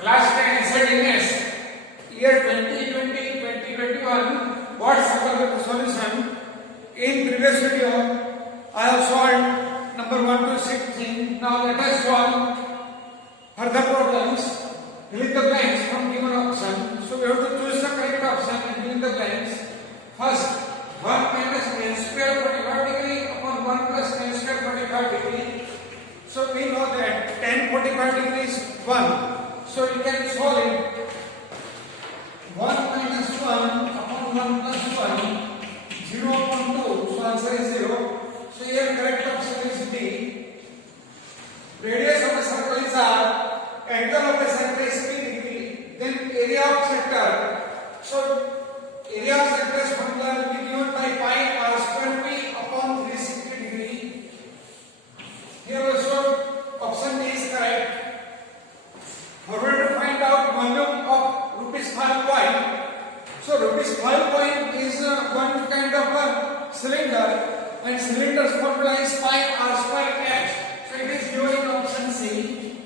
Class 10 SIDMS year 2020-2021. What sample of the solution? In previous video, I have solved number 1 to 16. Now let us solve further problems. Fill in the blanks from given option. So we have to choose the correct option and fill in the blanks. First, 1 minus n square 45 degree upon 1 plus n square 45 degree. So we know that tan 45 degree is 1. So you can solve it. 1 minus 1 upon 1 plus 1, 0 upon 2. So answer is 0. So here correct option is B. Radius of a circle is R. Angle of a circle is 3 degree. Then area of sector. So area of sector's formula will be given by pi r square p upon 360 degree. Here also option A is correct. For to find out volume of rupees 5 coin. So rupees 5 coin is one kind of a cylinder, and cylinder's formula is pi r square h. So it is given in option C.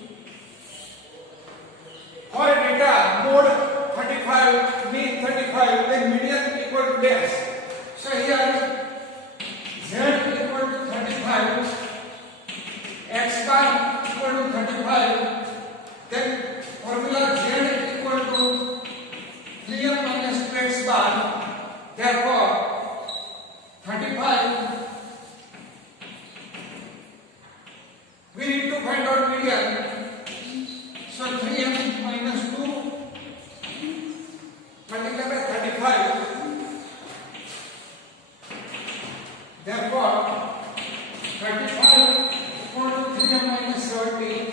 For data mode 35, mean 35, then median equal to dash. So here z equal to 35, x bar equal to 35, then formula z equal to 3m minus 2x bar. Therefore 35, we need to find out median. So 3m minus 2 multiplied by 35. Therefore 35 equal to 3m minus 70.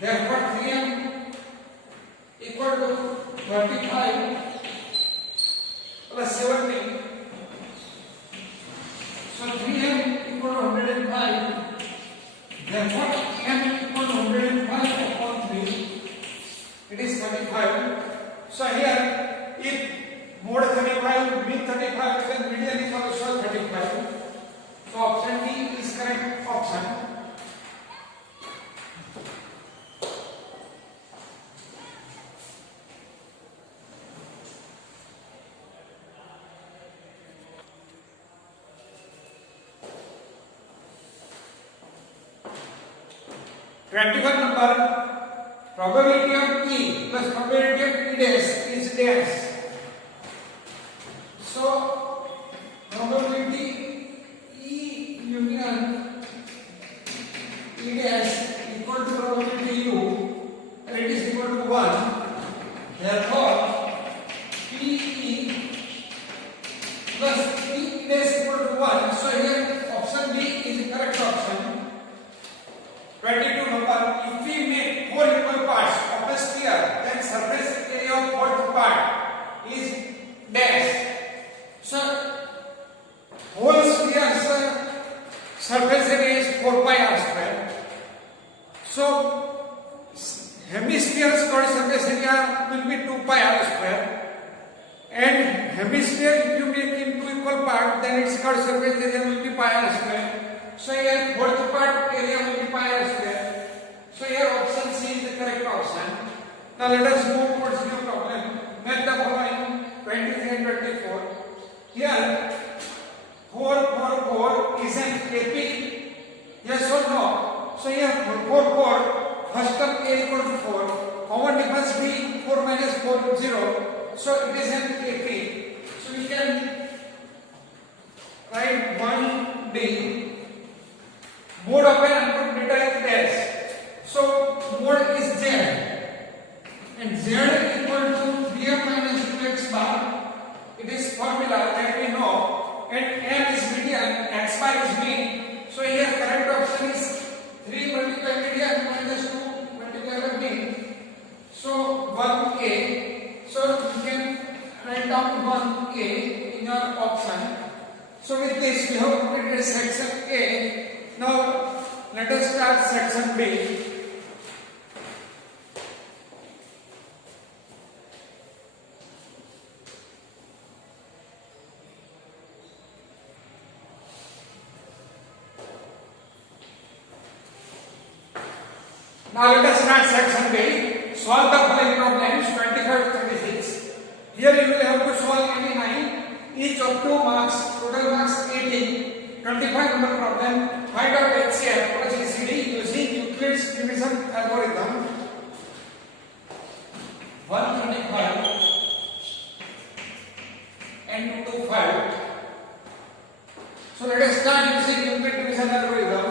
Therefore 3m equal to 35 plus 70. So 3m equal to 105. Therefore m equal to 105 upon 3. It is 35. So here, if mode 35, mean 35, then median is also 35. So option D is correct option. Practical number, probability of E plus probability of E dash is dash. So probability E union E dash equal to probability U, and it is equal to 1. Therefore PE plus E dash equal to 1. So here option B is the correct option. 22 number, if we make 4 equal parts of a sphere, then surface area of fourth part is dash. So whole sphere's surface area is 4 pi r square. So hemisphere's curved surface area will be 2 pi r square. And hemisphere, if you make in 2 equal parts, then its curved surface area will be pi r square. So here fourth part area will be pi r square. So here option C is the correct option. Now let us move towards new problem. Make the following 23 and 24. Here 4, 4, 4 is an AP. Yes or no? So here 4, 4. First term A equal to 4. Common difference B 4 minus 4 0. So it is an AP. So we can write 1D. Mode of an unknown data is dash. So mode is Z, and Z equal to 3m minus 2x bar. It is formula that we know, and m is median, x bar is mean. So here correct option is 3 multiplied median minus 2 multiplied by mean. So 1a. So you can write down 1a in your option. So with this we have completed section A. Now let us start section B. Now let us start section B. Solve the following problems 25 to 36. Here you will have to solve any 9, each of 2 marks, total marks 18. 25 number problem. Find out HCF or GCD using Euclid's division algorithm. 125 and 225. So let us start using Euclid division algorithm.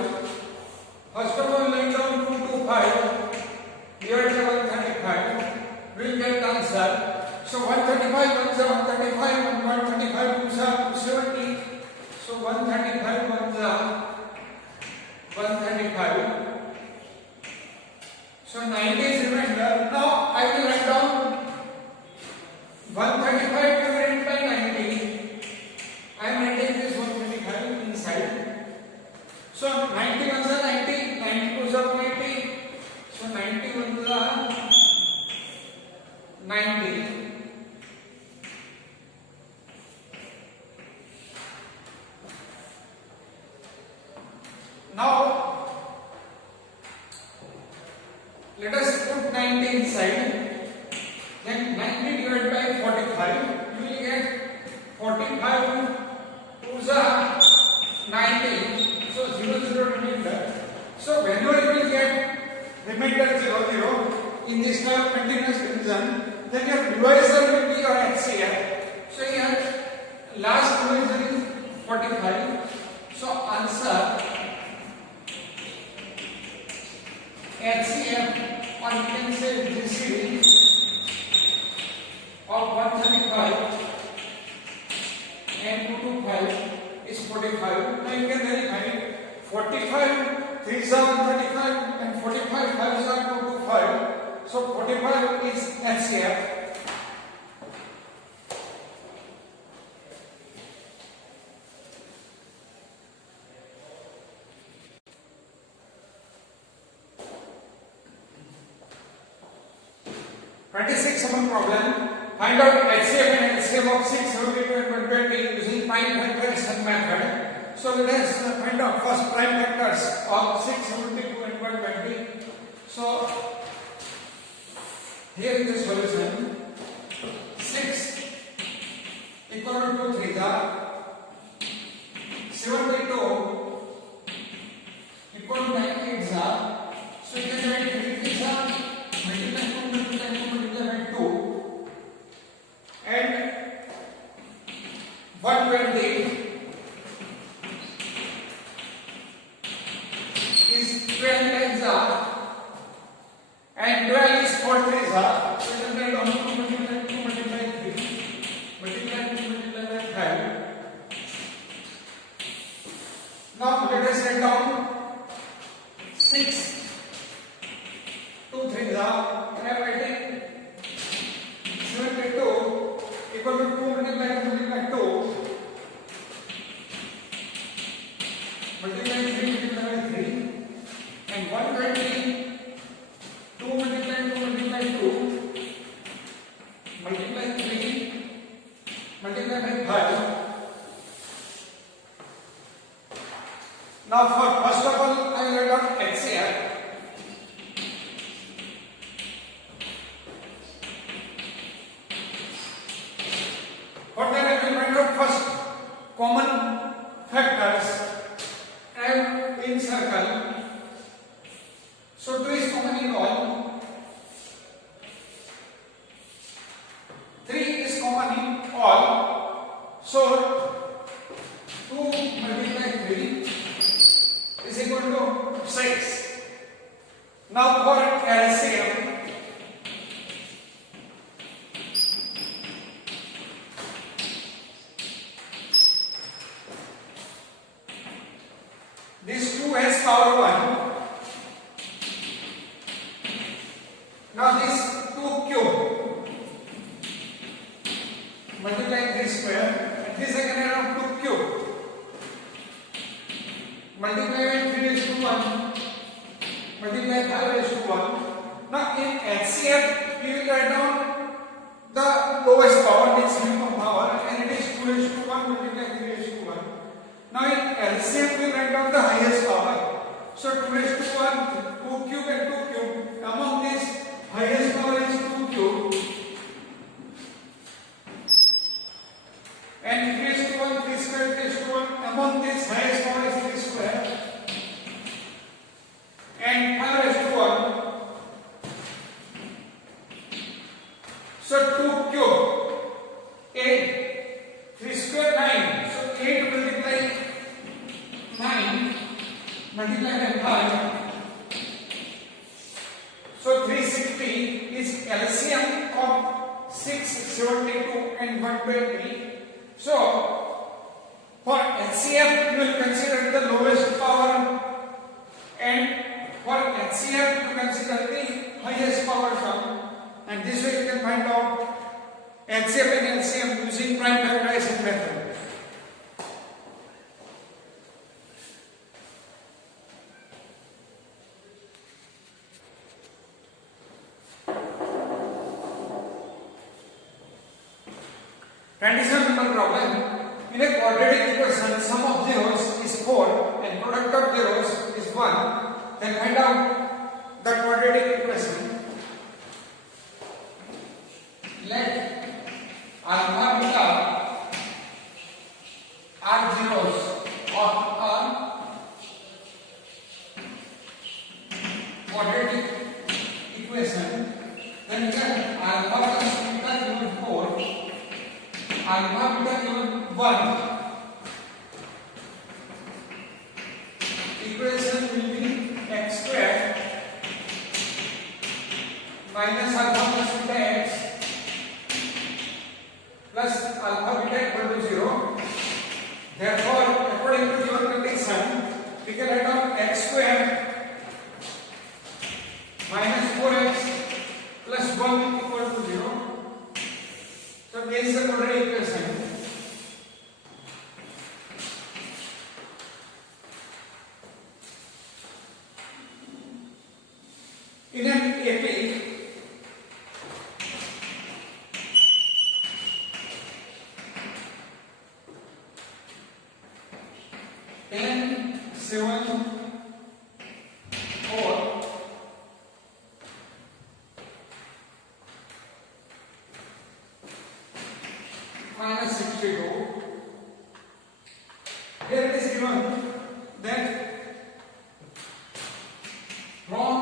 First of all, write down 225 divided by 135. We will get the answer. So 135 1 135 and 125 2 270. So 135 1 135. So 90 is remainder. Now I will write down 135 divided by 90. I am writing this 125 inside. So 90 1 90, 90 2 180. So 90 1 90. Now let us put 90 inside. Then 90 divided by 45. You will get 45 2 90. So 0 0 remainder. So whenever you will get remainder 0 0 in this kind of continuous division, then your divisor will be your HCF. So here last divisor is 45. So answer HCF, or you can say GCD of 135 and 225 is 45. Now you can verify 45 3 is 135 and 45 5 is 225. So 45 is HCF. Problem. Find out HCF and LCM of 6, 72 and 120 using prime comparison method. So let us find out first prime factors of 6, 72 and 120. So here is the solution. 6 equal to 3 72 equal to 9 8 so you can write 3 3 multiply 2 and 120 is 12 times and 12 is 4 3 so you can write 2 multiply 2 multiply 3 multiply 2 multiply by 5. Now let us write down 6 2 3 and I am writing 72 equal to 2 multiply 2 multiply 2 multiply 3 multiply by 3 and 120 2 multiply 2 multiply 2 multiply 3 multiply by 5. Now for first of all I will write down HCF. Common factors and in circle. So 2 is common in all. 3 is common in all. So 2 multiply 3 is equal to 6. Now for LCM. This 2 has power 1. Now this 2 cube multiply 3 square and this again around 2 cube multiply 3 raised to 1 multiply 5 raised to 1. Now in HCF we will write down the lowest power, means minimum power, and it is 2 raised to 1 multiply 3 raised to 1. Now in LCM we will write down the highest power. So 2 raised to 1, 2 cube and 2 cube. Among these, highest power is 2 cube. And 3 raised to 1, 3 square, 3 raised to 1. Among these, highest power is 3 square. And 5 raised to 1. So 2 cube, 8. 3 square, 9. So 8 multiply 9, multiply by 5. So 360 is LCM of 672 and 120. So for HCF you will consider the lowest power, and for HCF you consider the highest power term, and this way you can find out HCF and LCM using prime factorization method. Transition number problem. In a quadratic equation, sum of zeros is 4 and product of zeros is 1. Then find out the quadratic equation. Let alpha beta are zeros of a quadratic equation. Then get alpha plus beta given 4, alpha beta given 1. Equation will be x squared minus alpha plus beta x plus alpha beta equal to 0. Therefore, according to your condition, we can write down x squared minus 4x plus 1 equal to 0. So this is the quadratic equation. In an AP, minus 62. Here it is given that from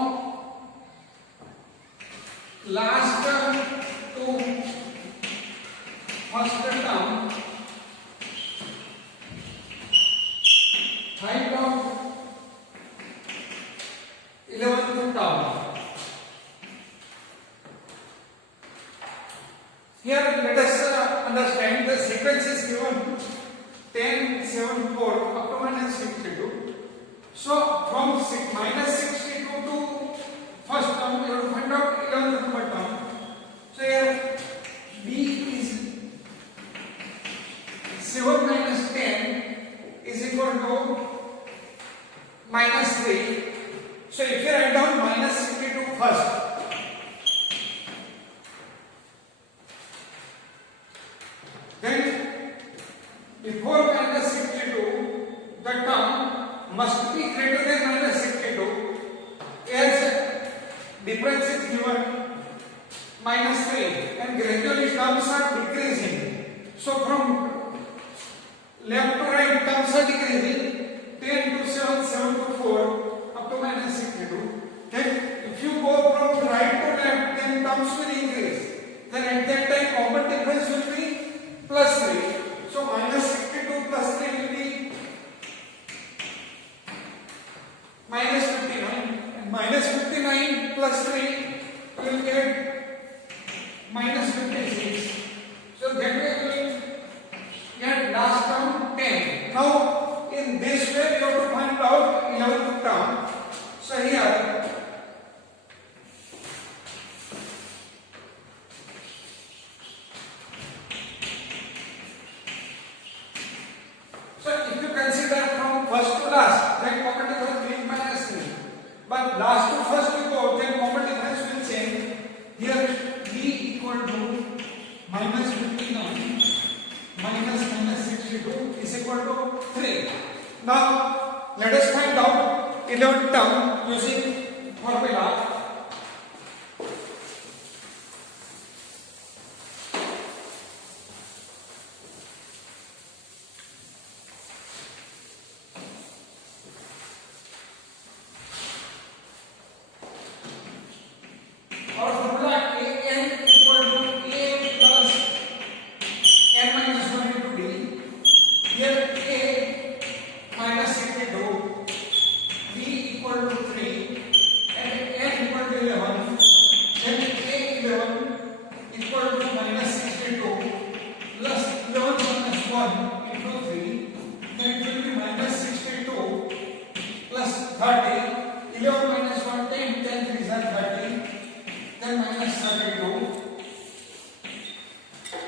last term to first term, height of 11th term. Here let us understand the sequence is given 10, 7, 4 up to minus 62. So from minus 62 to first term, you have to find out 11th number term. So here B is 7 minus 10 is equal to minus 3. So if you write down minus 62 first, then before minus 62, the term must be greater than minus 62, as difference is given minus 3 and gradually terms are decreasing. So from left to right terms are decreasing, 10 to 7, 7 to 4 up to minus 62. Then if you go from right to left, then terms will increase. Then at that time common difference will be plus 3. So minus 62 plus 3 will be minus 59, and minus 59 plus 3 will get minus 56. So that way we will get last term 10. Now in this way you have to find out 11th term. So here but last to first you go, then common difference will change. Here B equal to minus 59 minus minus 62 is equal to 3. Now let us find out 11th term using formula. Our formula an equal to a plus n minus 1 into d. Here a minus 62, b equal to 3, and n equal to 11. Then a11 equal to minus 62 plus 11 minus 1 into 3. Then it will be minus 62 plus 30. 11 minus 1 10, 10 3 is 30. Then minus 32.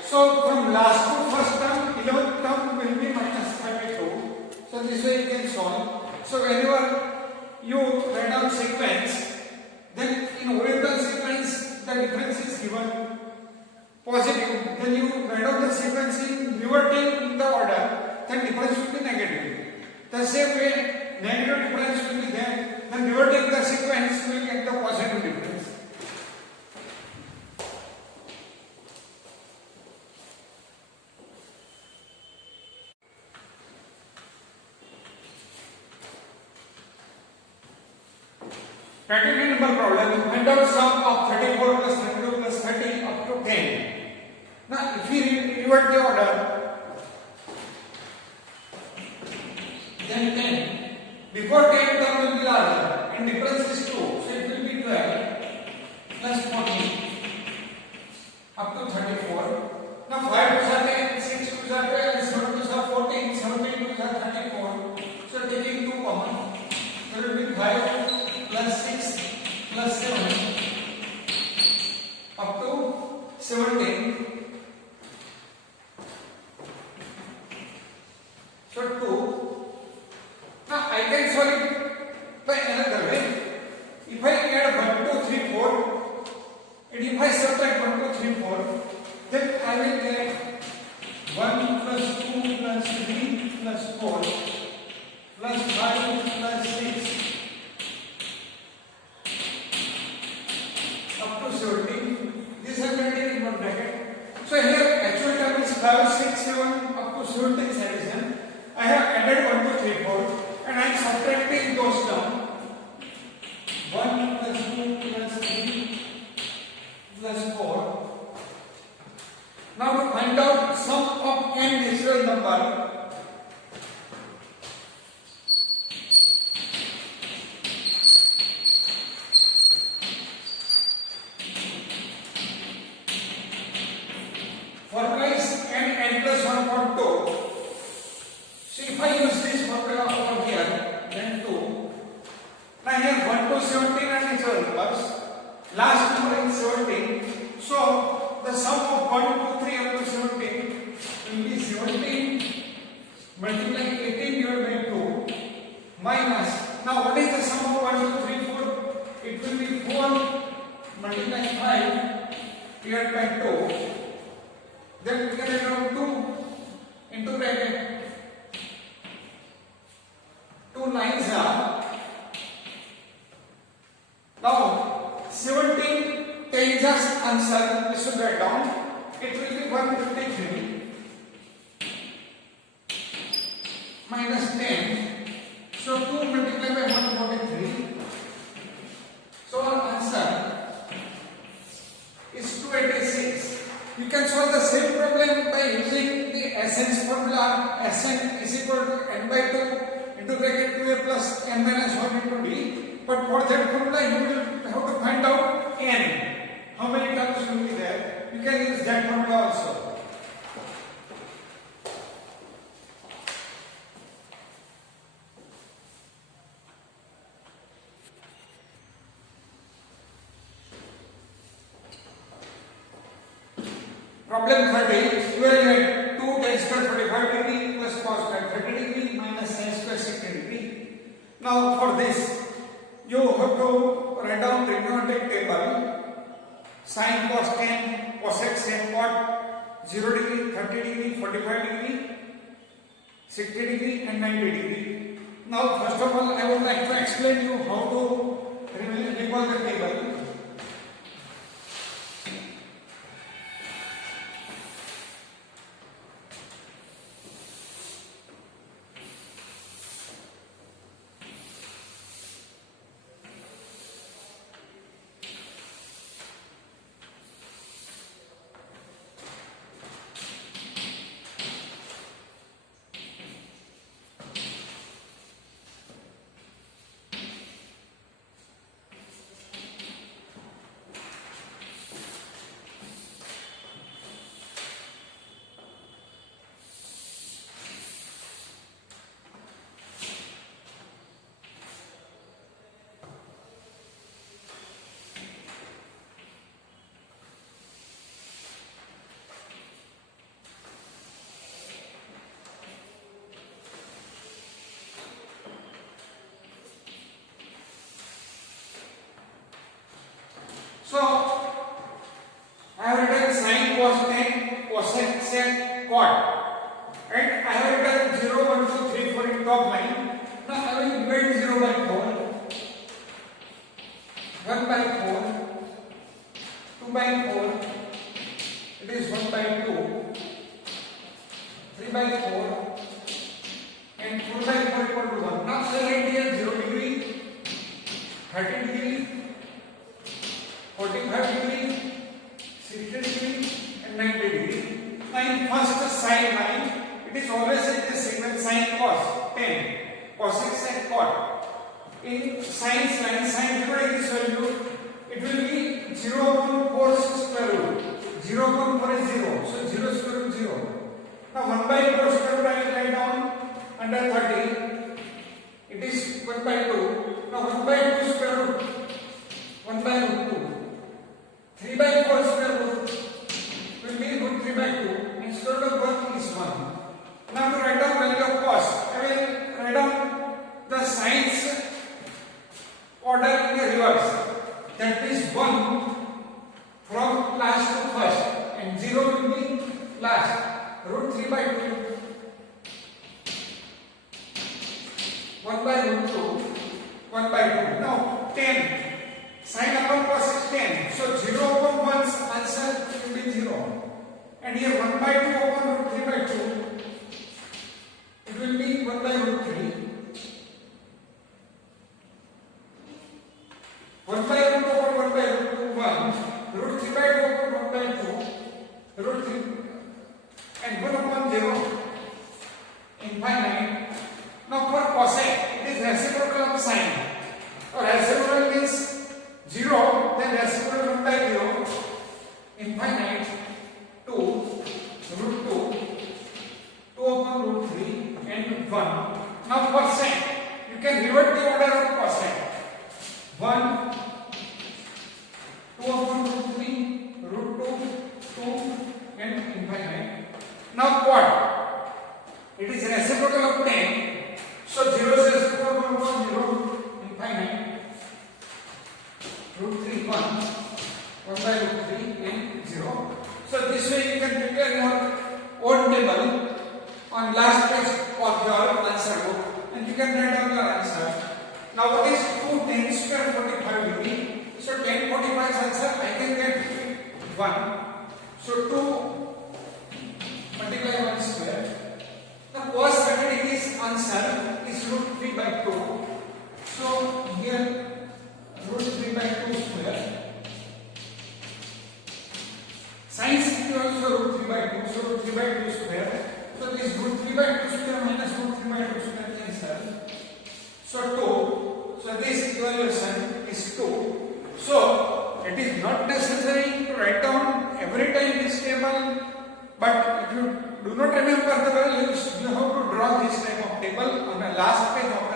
So from last to first term, 11th term will be minus 32. So this way you can solve. So whenever you write down sequence, then in original sequence the difference is given positive. Then you write down the sequence in reverting the order, then difference will be negative. The same way negative difference will be there. Then reverting the sequence will get the positive difference. Practical number problem. Find out sum of 34 plus 32 plus 30 up to 10. Now, if we revert the order, then 10. Before 10 term will be larger, and difference is 2, so it will be 12 plus 14 up to 34. Now 5 2s are 10, 6 2s are 12, 7 2s are 14, 17 2s are 34. So taking 2 common, so it will be 5 plus 6 plus 7 up to 17. So 2. Now I can solve it by another way. If I add 1 2 3 4 and if I subtract 1 2 3 4, then I will get 1 plus 2 plus 3 plus 4 plus 5 plus 6 up to 17. This I will take in one bracket. So here actual term is 5 6 7 up to 17 section. I have added 1 2 3 4 and I am subtracting those terms. 1 plus 2 plus 3 plus 4. Now to find out sum of n natural number, formula is n plus 1 upon 2. So if I use this formula over here, then 2. Now here 1 to 17 are natural numbers. Last number is 17. So the sum of 1 2 3 up to 17 will be 17 multiplying 18 divided by 2 minus. Now what is the sum of 1 2 3 4? It will be 4 multiplying 5 divided by 2. Then we can write 2 into bracket. 2 9s are. Now 17 tells us answer. We should write down. It will be 153 minus 10. So 2 multiplied by 143. So our answer is 286. You can solve the same problem by using the Sn's formula. Sn is equal to n by 2 into bracket 2a plus n minus 1 into d. But for that formula, you will have to find out n. How many terms will be there? You can use that formula also. Problem 30. Evaluate 2 tan square 45 degree plus cos square 30 degree minus sin square 60 degree. Now for this, you have to write down trigonometric table. Sin cos tan, cosec sin cot, 0 degree, 30 degree, 45 degree, 60 degree and 90 degree. Now first of all I would like to explain explain you how to recall the table. So, I have written sine, cos, tan, cosec, sec, cot. Right? I have written 0, 1, 2, 3, 4 in top line. Now I will divide 0 by 4, 1 by 4, 2 by 4, it is 1 by 2, 3 by 4, and 4 by 4 equal to 1. Now I write here 0 degree, 30 degree, 45 degree, 60 degree, and 90 degree. Now in first sine line, it is always in this segment sine cos, tan, cosec, sec, cot. In sine line, sine 0 is this value, it will be 0 upon 4 square root. 0 upon 4 is 0, so 0 square root 0. Now 1 by 4 square root I will write down under 30. It is 1 by 2. Now 1 by 2 square root, 1 by root 2. 3 by 4 square root will be root 3 by 2 and square root of 1 is 1. Now to write down value of cos, I will write down the signs order in the reverse. That is 1 from last to first and 0 will be last. Root 3 by 2, 1 by root 2, 1 by 2. Now 10. Sine upon cos is 10. So 0 upon 1's answer will be 0. And here 1 by 2 upon root 3 by 2. It will be 1 by root 3. 1 by root 2 upon 1 by root 2, 1. Root 3 by 2 upon 1 by 2. Root 3. And 1 upon 0. Infinite. Now for cosec, it is reciprocal of sine. Or reciprocal means 0, then reciprocal 1 by 0, infinite, 2, root 2, 2 upon root 3, and 1. Now for sec, you can revert the order of cosec. 1, 2 upon root 3, root 2, 2, and infinite. Now quad, it is reciprocal of 10, so 0 is reciprocal of 0, infinite. Root 3, 1 by root 3 and 0. So this way you can prepare your own table on last page of your answer book and you can write down your answer. Now what is 2 tan square 45 degree? So tan 45's answer I can get 1. So 2 multiply 1 square. Now cos 30 degrees answer is root 3 by 2. So here root 3 by 2 square. Sin 60 also root 3 by 2, so root 3 by 2 square. So this root 3 by 2 square minus root 3 by 2 square cancel. So 2. So this equation is 2. So it is not necessary to write down every time this table, but if you do not remember the values, you have to draw this type of table on the last page of